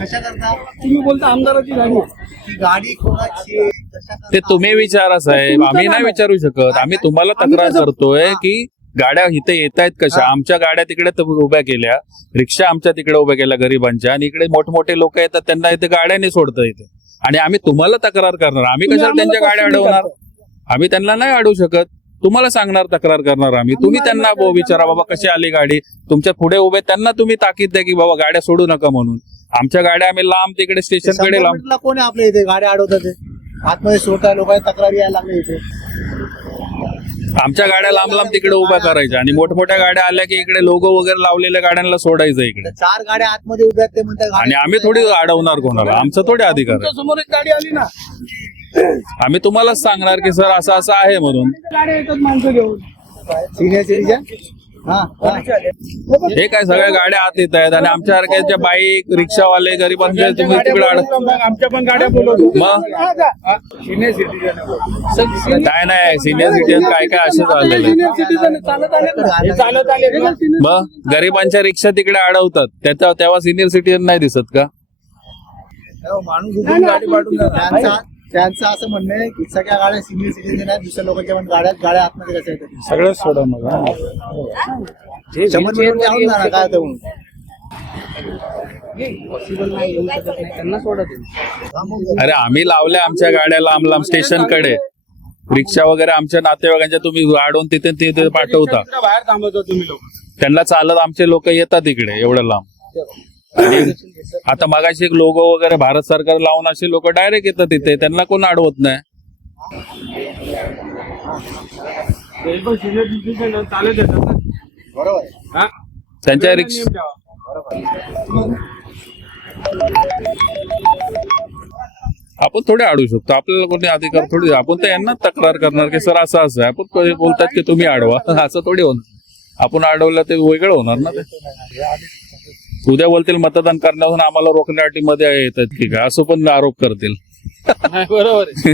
कशा करता तुम्ही बोलता आमदाराची गाडी ही गाडी कोणाची आहे? कशा करता? ते तुम्ही विचारा साहेब, आम्ही नाही विचारू शकत. आम्ही तुम्हाला तक्रार करतोय की गाड्या इथे येत आहेत कशा. आमच्या गाड्या तिकडे उभ्या केल्या, रिक्षा आमच्या तिकडे उभ्या केल्या गरिबांच्या, आणि इकडे मोठमोठे लोक येतात त्यांना इथे गाड्याने सोडतं इथे, आणि आम्ही तुम्हाला तक्रार करणार. आम्ही कशाला त्यांच्या गाड्या अडवणार? आम्ही त्यांना नाही अडवू शकत. तुम्हाला सांगणार, तक्रार करणार आम्ही. तुम्ही त्यांना विचारा बाबा कशी आली गाडी, तुमच्या पुढे उभे त्यांना तुम्ही ताकीद द्या की बाबा गाड्या सोडू नका म्हणून. आमच्या गाड्या आम्ही लांब तिकडे स्टेशनकडे लांब. शंभर कोण आहे आपल्या इथे गाड्या अडवतात ते? आतमध्ये सोडता लोकांची तक्रार यायला लागली इथे. आमच्या गाड्या लांब लांब तिकडे उभ्या करायच्या, आणि मोठमोठ्या गाड्या आल्या की इकडे लोगो वगैरे लावलेल्या गाड्यांना सोडायचं इकडे. 4 गाड्या आतमध्ये उभ्या आहेत ते म्हणतात. आणि आम्ही थोडी अडवणार कोणाला? आमचं थोडे अधिकार आहे. समोर एक गाडी आली ना, आम्ही तुम्हालाच सांगणार की सर असं असं आहे म्हणून. गाड्या येतात माणसं घेऊन. सिनियर सिटीजन हे काय सगळ्या गाड्या आत येत आहेत, आणि आमच्यासारख्या बाईक रिक्षावाले गरिबांचे तुम्ही तिकडे आमच्या पण गाड्या बोलवतो. मग सिनियर सिटीजन काय नाही, सिनियर सिटीजन काय काय असे झालेलं आहे. सिनियर सिटीजन चालत आले ना. हे चालत आले ना. मग गरिबांच्या रिक्षा तिकडे अडवतात, तेव्हा सिनियर सिटीजन नाही दिसत का? माणूस उभून गाडी पाठवून जाणार. त्यांचं असं म्हणणं आहे की सगळ्या गाड्या सिनियर सिटीजन आहेत, दुसऱ्या लोकांच्या पण गाड्या आतमध्ये कशा येतात? सगळं सोडा मग. 100 मीटर जाऊन जाणार काय होतं म्हणून. त्यांना सोडा. अरे आम्ही लावल्या आमच्या गाड्या लांब लांब स्टेशनकडे, रिक्षा वगैरे आमच्या नातेवाईकांच्या तुम्ही अडवून तिथे पाठवता. बाहेर थांबवतो तुम्ही लोक. त्यांना चालत आमचे लोक येतात इकडे एवढं लांब. आणि आता मगाशी एक लोगो वगैरे भारत सरकार लावून असे लोक डायरेक्ट येतात तिथे, त्यांना कोण अडवत नाही. सिनियर सिटीजन चालत येतात ना. बरोबर आहे. त्यांच्या रिक्षा आपण थोडे अडवू शकतो. आपल्याला कोणी अधिकार थोडी. आपण तर यांना तक्रार करणार की सर असं असं आहे. आपण बोलतात की तुम्ही अडवा, असं थोडी होणार. आपण अडवलं ते वेगळं होणार ना. ते उद्या बोलतील मतदान करण्यापासून आम्हाला रोखण्यासाठी मध्ये येतात की काय, असं पण आरोप करतील. बरोबर आहे.